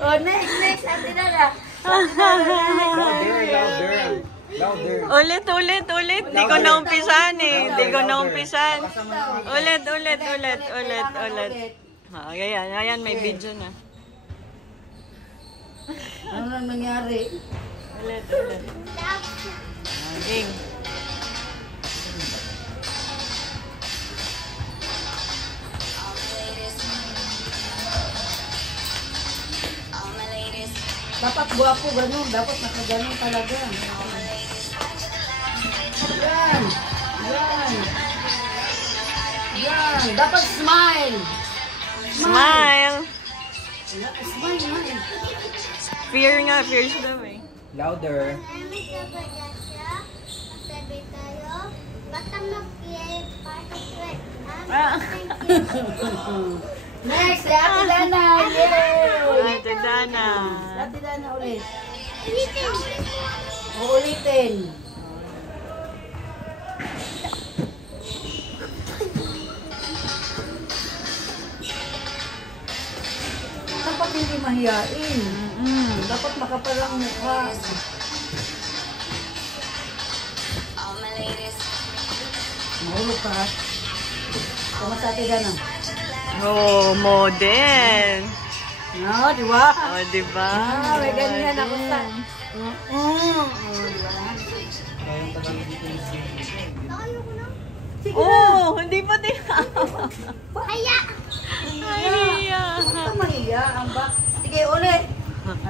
Oh, next. Ate Dana. Louder. Ulit. Di ko naumpisan eh. Ulit. Ayan, may video na. Ano nang nangyari? Ulit. Ing. Dapat guwapo ganun. Dapat nakaganon talaga. Yan. Dapat smile. Smile. Smile na. Fierce daw eh. Louder. Next, si Ate Dana. Yay! Ate Dana. Ate Dana ulit. Uulitin. Dapat hindi mahiyain. Dapat makapalang mukha. Mahulog ka. Kamas Ate Dana. Oh, model. No, di ba? Oh, diba? May ganyan ako sa... Oh, hindi pa din. Ay, mahiya. Ang ba? Sige, ulit.